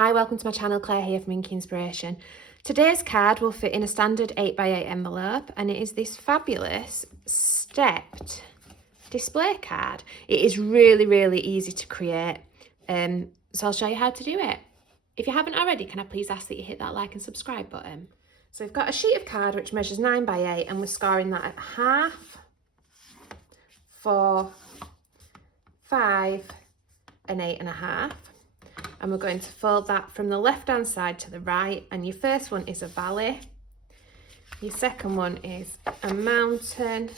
Hi, welcome to my channel. Claire here from Inky Inspiration. Today's card will fit in a standard 8x8 envelope, and it is this fabulous stepped display card. It is really easy to create, so I'll show you how to do it. If you haven't already, can I please ask that you hit that like and subscribe button? So we've got a sheet of card which measures 9x8, and we're scoring that at half, 4, 5 and 8.5. And we're going to fold that from the left hand side to the right, and your first one is a valley, your second one is a mountain,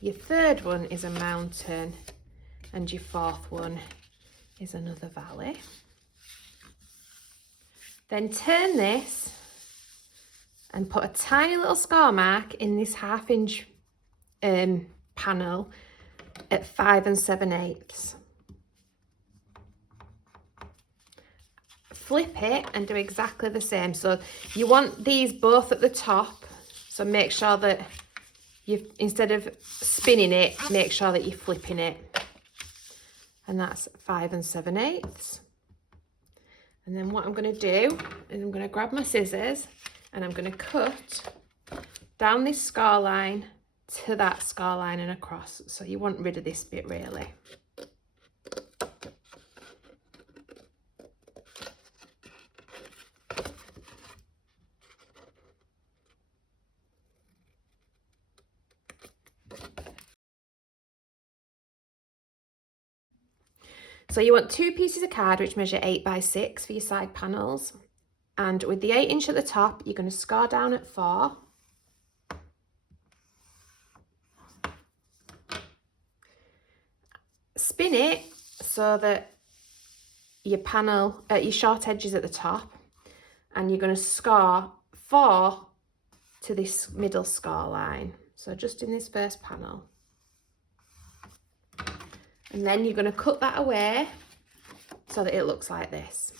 your third one is a mountain, and your fourth one is another valley. Then turn this and put a tiny little score mark in this 1/2 inch panel at 5 7/8. Flip it and do exactly the same. So you want these both at the top, so make sure that you, instead of spinning it, make sure that you're flipping it. And that's 5 7/8. And then what I'm going to do is I'm going to grab my scissors and I'm going to cut down this score line to that score line and across. So you want rid of this bit really. So you want 2 pieces of card which measure 8x6 for your side panels, and with the 8 inch at the top you're going to score down at 4, spin it so that your panel, your short edge is at the top, and you're going to score 4 to this middle score line, so just in this first panel. And then you're going to cut that away so that it looks like this.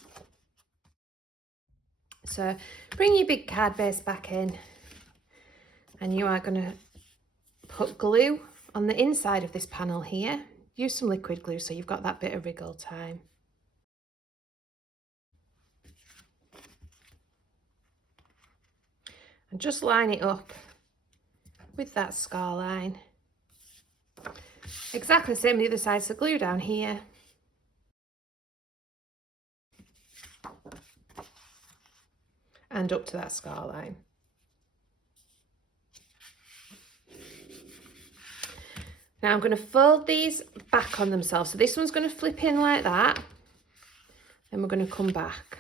So bring your big card base back in, and you are going to put glue on the inside of this panel here. Use some liquid glue so you've got that bit of wriggle time. And just line it up with that score line. Exactly the same with the other side, so glue down here. And up to that score line. Now I'm going to fold these back on themselves. So this one's going to flip in like that. Then we're going to come back.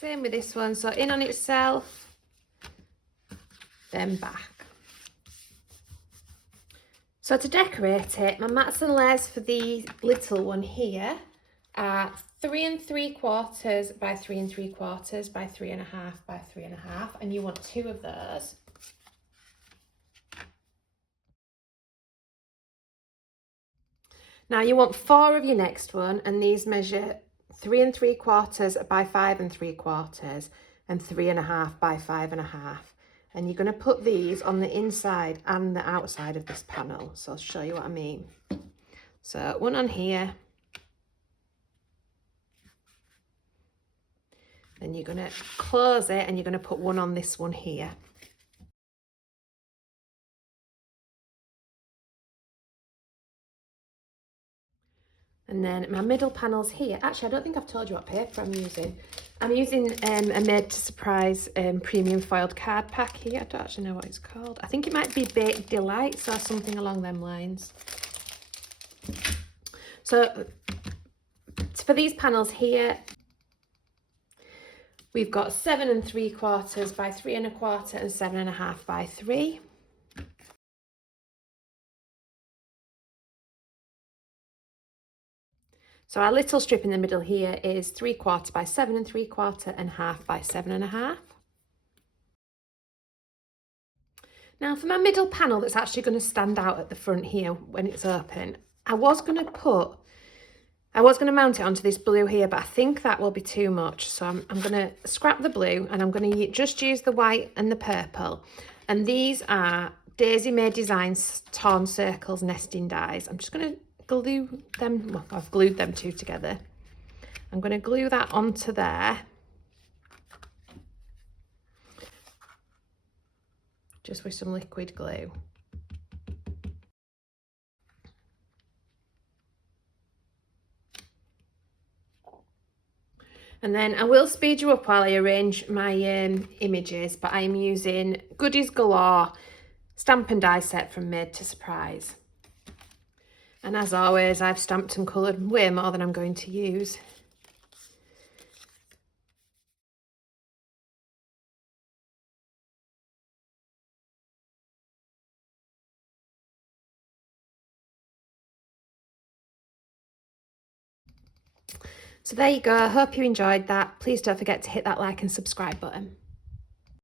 Same with this one. So in on itself, then back. So to decorate it, my mats and layers for the little one here are 3 3/4 by 3 3/4 by 3.5 by 3.5, and you want 2 of those. Now you want 4 of your next one, and these measure 3 3/4 by 5 3/4 and 3.5 by 5.5. And you're going to put these on the inside and the outside of this panel. So I'll show you what I mean. So one on here. Then you're going to close it and you're going to put one on this one here. And then my middle panels here. Actually, I don't think I've told you what paper I'm using. I'm using a Made to Surprise premium foiled card pack here. I don't actually know what it's called. I think it might be Baked Delights or something along them lines. So for these panels here, we've got 7 3/4 by 3 1/4 and 7.5 by 3. So our little strip in the middle here is 3/4 by 7 3/4 and 1/2 by 7.5. Now for my middle panel that's actually going to stand out at the front here when it's open, I was going to mount it onto this blue here, but I think that will be too much. So I'm going to scrap the blue and I'm going to just use the white and the purple. And these are Daisy May Designs Torn Circles nesting dies. I'm just going to glue them, well, I've glued them 2 together. I'm going to glue that onto there. Just with some liquid glue. And then I will speed you up while I arrange my images, but I'm using Goodies Galore stamp and die set from Made to Surprise. And as always, I've stamped and coloured way more than I'm going to use. So there you go. I hope you enjoyed that. Please don't forget to hit that like and subscribe button.